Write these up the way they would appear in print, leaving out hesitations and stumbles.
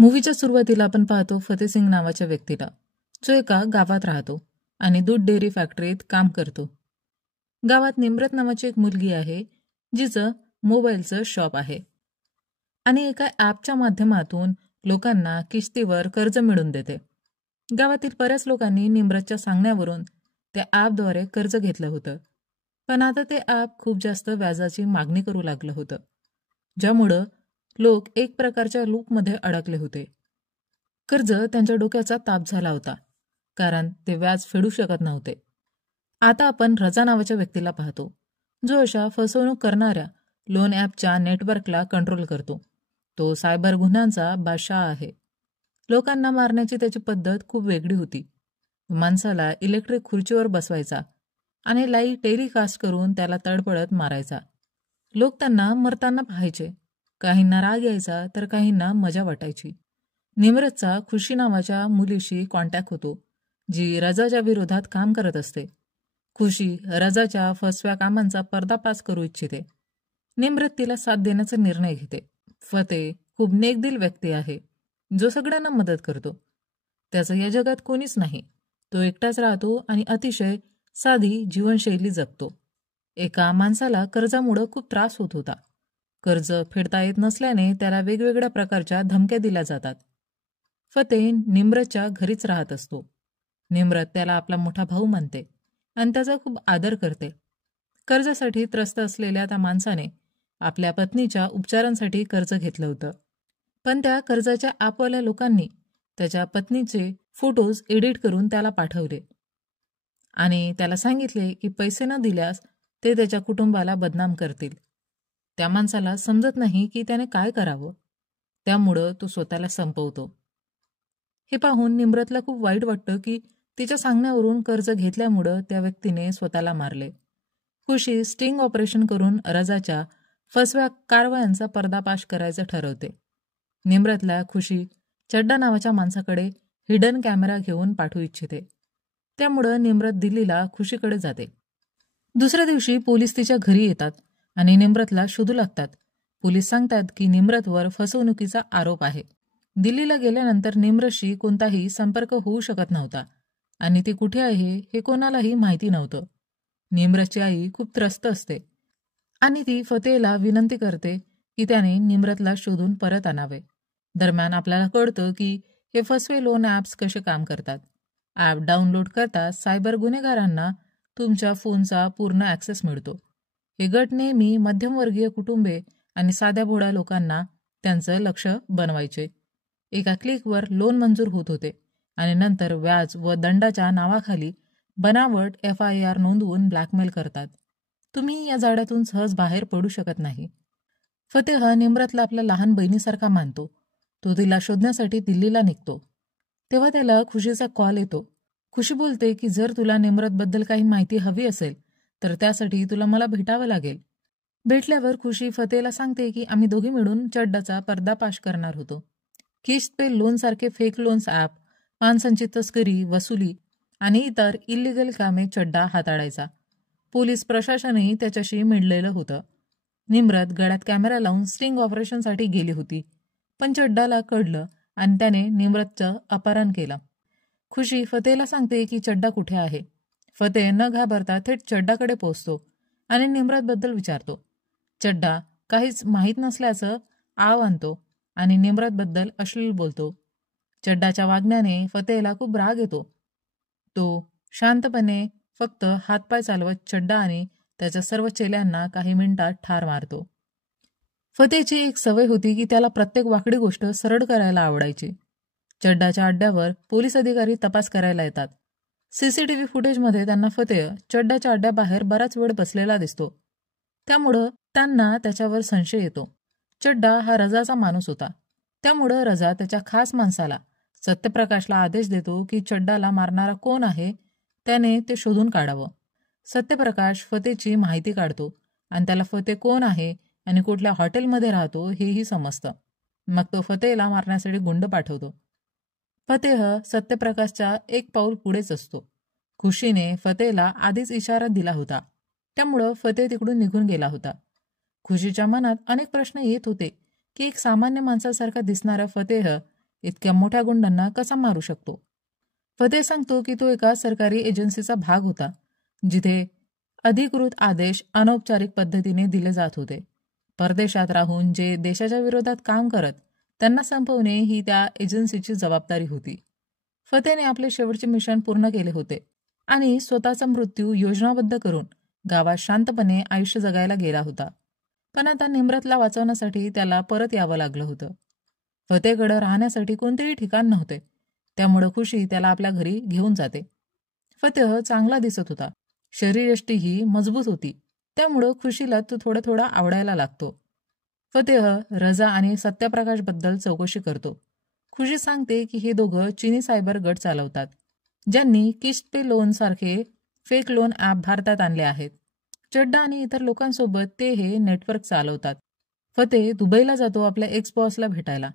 मूवीच्या सुरुवातीला आपण पाहतो फतेसिंग नावाच्या व्यक्तीला, जो एका गावात राहतो आणि दूध डेअरी फॅक्टरीत काम करतो. गावात निम्रत नावाची एक मुलगी आहे, जिचं मोबाईलचं शॉप आहे आणि एका ॲपच्या माध्यमातून लोकांना किश्तीवर कर्ज मिळवून देते. गावातील बऱ्याच लोकांनी निम्रतच्या सांगण्यावरून त्या ॲपद्वारे कर्ज घेतलं होतं, पण आता ते ॲप खूप जास्त व्याजाची मागणी करू लागलं होतं, ज्यामुळं लोक एक प्रकारच्या लूपमध्ये अडकले होते. कर्ज त्यांच्या डोक्याचा ताप झाला होता, कारण ते व्याज फेडू शकत नव्हते. आता आपण रजा नावाच्या व्यक्तीला पाहतो, जो अशा फसवणूक करणाऱ्या लोन ॲपच्या नेटवर्कला कंट्रोल करतो. तो सायबर गुन्ह्यांचा बादशाह आहे. लोकांना मारण्याची त्याची पद्धत खूप वेगळी होती. माणसाला इलेक्ट्रिक खुर्चीवर बसवायचा आणि लाईव्ह टेलिकास्ट करून त्याला तडपडत मारायचा. लोक त्यांना मरताना पाहायचे. काहींना राग यायचा तर काहींना मजा वाटायची. निम्रतचा खुशी नावाच्या मुलीशी कॉन्टॅक्ट होतो, जी रजाच्या विरोधात काम करत असते. खुशी रजाच्या फसव्या कामांचा पर्दाफाश करू इच्छिते. निम्रत तिला साथ देण्याचा निर्णय घेते. फतेह खूप नेकदिल व्यक्ती आहे, जो सगळ्यांना मदत करतो. त्याचं या जगात कोणीच नाही. तो एकटाच राहतो आणि अतिशय साधी जीवनशैली जगतो. एका माणसाला कर्जामुळं खूप त्रास होत होता. कर्ज फेडता येत नसल्याने त्याला वेगवेगळ्या प्रकारच्या धमक्या दिल्या जातात. फतेह निम्रतच्या घरीच राहत असतो. निम्रत त्याला आपला मोठा भाऊ मानते आणि त्याचा खूप आदर करते. कर्जासाठी त्रस्त असलेल्या त्या माणसाने आपल्या पत्नीच्या उपचारांसाठी कर्ज घेतलं होतं, पण त्या कर्जाच्या ॲपवाल्या लोकांनी त्याच्या पत्नीचे फोटोज एडिट करून त्याला पाठवले आणि त्याला सांगितले की पैसे न दिल्यास ते त्याच्या कुटुंबाला बदनाम करतील. त्या माणसाला समजत नाही की त्याने काय करावं, त्यामुळं तो स्वतःला संपवतो. हे पाहून निम्रतला खूप वाईट वाटतं की तिच्या सांगण्यावरून कर्ज घेतल्यामुळं त्या व्यक्तीने स्वतःला मारले. खुशी स्टिंग ऑपरेशन करून रजाच्या फसव्या कारवायांचा पर्दाफाश करायचं ठरवते. निम्रतला खुशी चड्डा नावाच्या माणसाकडे हिडन कॅमेरा घेऊन पाठवू इच्छिते. त्यामुळं निम्रत दिल्लीला खुशीकडे जाते. दुसऱ्या दिवशी पोलीस तिच्या घरी येतात आणि निम्रतला शोधू लागतात. पोलीस सांगतात की निम्रतवर फसवणुकीचा आरोप आहे. दिल्लीला गेल्यानंतर निम्रतशी कोणताही संपर्क होऊ शकत नव्हता आणि ती कुठे आहे हे कोणालाही माहिती नव्हतं. निम्रतची आई खूप त्रस्त असते आणि ती फतेहला विनंती करते की त्याने निम्रतला शोधून परत आणावे. दरम्यान आपल्याला कळतं की हे फसवे लोन ॲप्स कसे काम करतात. ॲप डाउनलोड करता सायबर गुन्हेगारांना तुमच्या फोनचा पूर्ण ॲक्सेस मिळतो. हे गट नेहमी मध्यमवर्गीय कुटुंबे आणि साध्या भोळ्या लोकांना त्यांचं लक्ष बनवायचे. एका क्लिकवर लोन मंजूर होत होते आणि नंतर व्याज व दंडाच्या नावाखाली बनावट FIR नोंदवून ब्लॅकमेल करतात. तुम्ही या जाळ्यातून सहज बाहेर पडू शकत नाही. फतेह निम्रतला आपल्या लहान बहिणीसारखा मानतो. तो तिला शोधण्यासाठी दिल्लीला निघतो. तेव्हा त्याला खुशीचा कॉल येतो. खुशी बोलते की जर तुला निम्रतबद्दल काही माहिती हवी असेल तर त्यासाठी तुला मला भेटावं लागेल. भेटल्यावर खुशी फतेहला सांगते की आम्ही दोघी मिळून चड्डाचा पर्दाफाश करणार होतो. किश्त पे लोनसारखे फेक लोन्स ॲप, माणसांची तस्करी, वसुली आणि इतर इल्लिगल कामे चड्डा हाताळायचा. पोलीस प्रशासनही त्याच्याशी मिळलेलं होतं. निम्रत गळ्यात कॅमेरा लावून स्टिंग ऑपरेशनसाठी गेली होती, पण चड्डाला कळलं आणि त्याने निम्रतचं अपहरण केलं. खुशी फतेहला सांगते की चड्डा कुठे आहे. फतेह न घाबरता थेट चड्डाकडे पोहोचतो आणि निम्रतबद्दल विचारतो. चड्डा काहीच माहीत नसल्याचं आव आणतो आणि निम्रतबद्दल अश्लील बोलतो. चड्डाच्या वागण्याने फतेहला खूप राग येतो. तो शांतपणे फक्त हातपाय चालवत चड्डा आणि त्याच्या सर्व चेल्यांना काही मिनिटात ठार मारतो. फतेहची एक सवय होती की त्याला प्रत्येक वाकडी गोष्ट सरळ करायला आवडायची. चड्डाच्या अड्ड्यावर पोलीस अधिकारी तपास करायला येतात. CCTV फुटेजमध्ये त्यांना फतेह चड्डाच्या अड्ड्याबाहेर बराच वेळ बसलेला दिसतो. त्यामुळं त्यांना त्याच्यावर संशय येतो. चड्डा हा रजाचा माणूस होता. त्यामुळं रजा त्याच्या खास माणसाला सत्यप्रकाशला आदेश देतो की चड्डाला मारणारा कोण आहे त्याने ते शोधून काढावं. सत्यप्रकाश फतेहची माहिती काढतो आणि त्याला फतेह कोण आहे आणि कुठल्या हॉटेलमध्ये राहतो हेही समजतं. मग तो फतेहला मारण्यासाठी गुंड पाठवतो. फतेह सत्यप्रकाशच्या एक पाऊल पुढेच असतो. खुशीने फतेहला आधीच इशारा दिला होता, त्यामुळं फतेह तिकडून निघून गेला होता. खुशीच्या मनात अनेक प्रश्न येत होते की एक सामान्य माणसासारखा दिसणारा फतेह इतक्या मोठ्या गुंडांना कसा मारू शकतो. फतेह सांगतो की तो एका सरकारी एजन्सीचा भाग होता, जिथे अधिकृत आदेश अनौपचारिक पद्धतीने दिले जात होते. परदेशात राहून जे देशाच्या विरोधात काम करत त्यांना संपवणे ही त्या एजन्सीची जबाबदारी होती. फतेहने आपले शेवटचे मिशन पूर्ण केले होते आणि स्वतःचा मृत्यू योजनाबद्ध करून गावात शांतपणे आयुष्य जगायला गेला होता. पण आता निम्रतला वाचवण्यासाठी त्याला परत यावं लागलं होतं. फतेहकडे राहण्यासाठी कोणतेही ठिकाण नव्हते, त्यामुळे खुशी त्याला आपल्या घरी घेऊन जाते. फतेह चांगला दिसत होता, शरीरयष्टीही मजबूत होती, त्यामुळं खुशीला तो थोडा थोडा आवडायला लागतो. फतेह रजा आणि सत्यप्रकाशबद्दल चौकशी करतो. खुशी सांगते की हे दोघं चीनी सायबर गट चालवतात, ज्यांनी किश्त पे लोन सारखे फेक लोन ॲप भारतात आणले आहेत. चड्डा आणि इतर लोकांसोबत ते हे नेटवर्क चालवतात. फतेह दुबईला जातो आपल्या एक्स बॉसला भेटायला,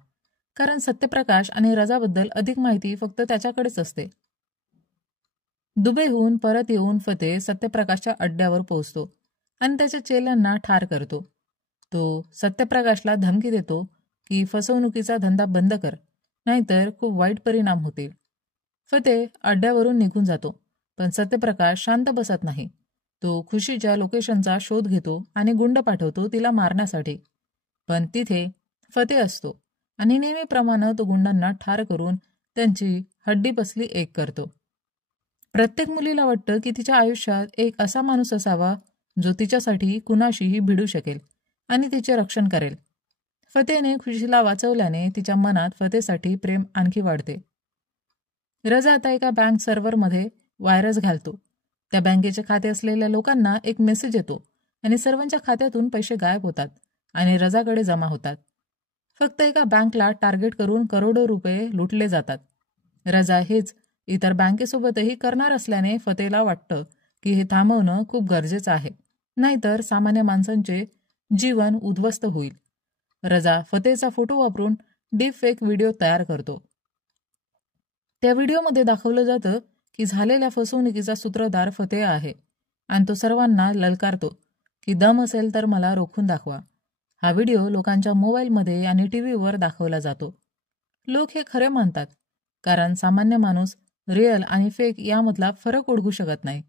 कारण सत्यप्रकाश आणि रजाबद्दल अधिक माहिती फक्त त्याच्याकडेच असते. दुबईहून परत येऊन फतेह सत्यप्रकाशच्या अड्ड्यावर पोहोचतो आणि त्याच्या चेल्यांना ठार करतो. तो सत्यप्रकाशला धमकी देतो की फसवणुकीचा धंदा बंद कर, नाहीतर खूप वाईट परिणाम होतील. फतेह अड्ड्यावरून निघून जातो, पण सत्यप्रकाश शांत बसत नाही. तो खुशीच्या लोकेशनचा शोध घेतो आणि गुंड पाठवतो तिला मारण्यासाठी. पण तिथे फतेह असतो आणि नेहमीप्रमाणे तो गुंडांना ठार करून त्यांची हड्डीपसली एक करतो. प्रत्येक मुलीला वाटतं की तिच्या आयुष्यात एक असा माणूस असावा जो तिच्यासाठी कुणाशीही भिडू शकेल आणि तिचे रक्षण करेल. फतेहने खुशीला वाचवल्याने तिच्या मनात फतेहसाठी प्रेम आणखी वाढते. रजा आता एका बँक सर्व्हरमध्ये व्हायरस घालतो. त्या बँकेचे खाते असलेल्या लोकांना एक मेसेज येतो आणि सर्वांच्या खात्यातून पैसे गायब होतात आणि रजाकडे जमा होतात. फक्त एका बँकला टार्गेट करून करोडो रुपये लुटले जातात. रजा हेच इतर बँकेसोबतही करणार असल्याने फतेहला वाटतं की हे थांबवणं खूप गरजेचं आहे, नाहीतर सामान्य माणसांचे जीवन उद्ध्वस्त होईल. रजा फतेहचा फोटो वापरून डीप फेक व्हिडिओ तयार करतो. त्या व्हिडिओमध्ये दाखवलं जातं की झालेल्या फसवणुकीचा सूत्रधार फतेह आहे आणि तो सर्वांना ललकारतो की दम असेल तर मला रोखून दाखवा. हा व्हिडिओ लोकांच्या मोबाईलमध्ये आणि टीव्हीवर दाखवला जातो. लोक हे खरे मानतात, कारण सामान्य माणूस रिअल आणि फेक यामधला फरक ओळखू शकत नाही.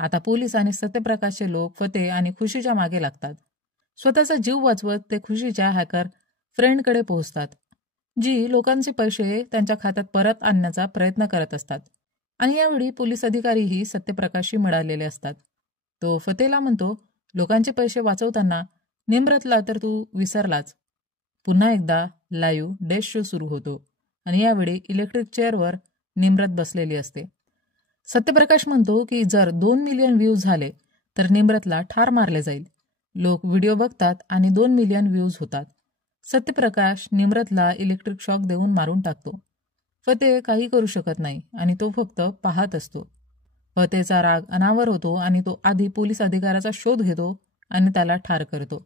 आता पोलीस आणि सत्यप्रकाशचे लोक फतेह आणि खुशीच्या मागे लागतात. स्वतःचा जीव वाचवत ते खुशीच्या हॅकर फ्रेंडकडे पोहोचतात, जी लोकांचे पैसे त्यांच्या खात्यात परत आणण्याचा प्रयत्न करत असतात. आणि यावेळी पोलीस अधिकारीही सत्यप्रकाशशी मिळालेले असतात. तो फतेहला म्हणतो, लोकांचे पैसे वाचवताना निम्रतला तर तू विसरलाच. पुन्हा एकदा लाईव्ह डेश शो सुरू होतो आणि यावेळी इलेक्ट्रिक चेअरवर निम्रत बसलेली असते. सत्यप्रकाश म्हणतो की जर 2 मिलियन व्ह्यूज झाले तर निम्रतला ठार मारले जाईल. लोक व्हिडिओ बघतात आणि 2 मिलियन व्ह्यूज होतात. सत्यप्रकाश निम्रतला इलेक्ट्रिक शॉक देऊन मारून टाकतो. फतेह काही करू शकत नाही आणि तो फक्त पाहत असतो. फतेहचा राग अनावर होतो आणि तो आधी पोलीस अधिकाऱ्याचा शोध घेतो आणि त्याला ठार करतो.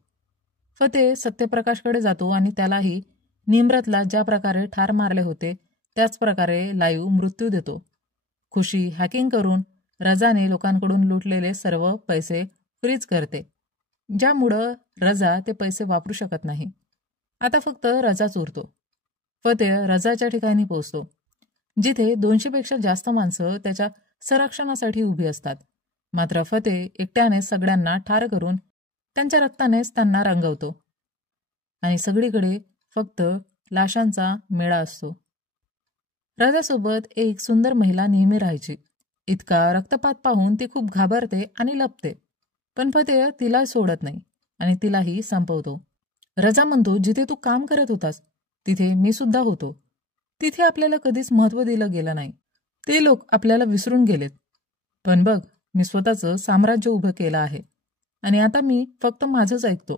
फतेह सत्यप्रकाशकडे जातो आणि त्यालाही निम्रतला ज्या प्रकारे ठार मारले होते त्याच प्रकारे लाईव्ह मृत्यू देतो. खुशी हॅकिंग करून रजाने लोकांकडून लुटलेले सर्व पैसे फ्रीज करते, ज्यामुळं रजा ते पैसे वापरू शकत नाही. आता फक्त रजाच उरतो. फतेह रजाच्या ठिकाणी पोहोचतो, जिथे 200पेक्षा जास्त माणसं त्याच्या संरक्षणासाठी उभी असतात. मात्र फतेह एकट्याने सगळ्यांना ठार करून त्यांच्या रक्तानेच त्यांना रंगवतो आणि सगळीकडे फक्त लाशांचा मेळा असतो. रजासोबत एक सुंदर महिला नेहमी राहायची. इतका रक्तपात पाहून ती खूप घाबरते आणि लपते, पण फतेह तिला सोडत नाही आणि तिलाही संपवतो. रजा म्हणतो, जिथे तू काम करत होतास तिथे मी सुद्धा होतो. तिथे आपल्याला कधीच महत्त्व दिलं गेलं नाही. ते लोक आपल्याला विसरून गेलेत. पण बघ, मी स्वतःचं साम्राज्य उभं केलं आहे आणि आता मी फक्त माझंच ऐकतो.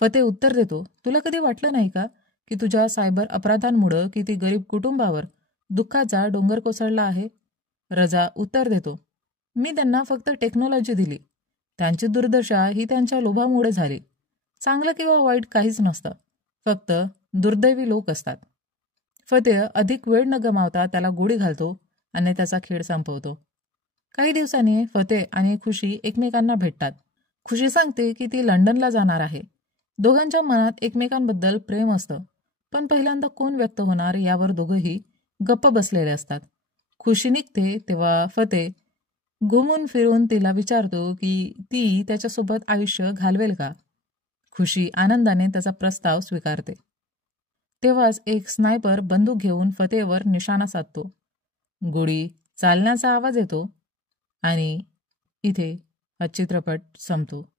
फतेह उत्तर देतो, तुला कधी वाटलं नाही का की तुझ्या सायबर अपराधांमुळं किती गरीब कुटुंबावर दुःखाचा डोंगर कोसळला आहे? रजा उत्तर देतो, मी त्यांना फक्त टेक्नॉलॉजी दिली. त्यांची दुर्दशा ही त्यांच्या लोभामुळे झाली. चांगलं किंवा वाईट काहीच नसतं, फक्त दुर्दैवी लोक असतात. फतेह अधिक वेळ न गमावता त्याला गोळी घालतो आणि त्याचा खेळ संपवतो. काही दिवसांनी फतेह आणि खुशी एकमेकांना भेटतात. खुशी सांगते की ती लंडनला जाणार आहे. दोघांच्या मनात एकमेकांबद्दल प्रेम असतं, पण पहिल्यांदा कोण व्यक्त होणार यावर दोघंही गप्प बसलेले असतात. खुशी निघते तेव्हा फतेह घुमून फिरून तिला विचारतो की ती त्याच्यासोबत आयुष्य घालवेल का. खुशी आनंदाने त्याचा प्रस्ताव स्वीकारते. तेव्हाच एक स्नायपर बंदूक घेऊन फतेहवर निशाणा साधतो. गोळी चालण्याचा आवाज येतो आणि इथे हा चित्रपट संपतो.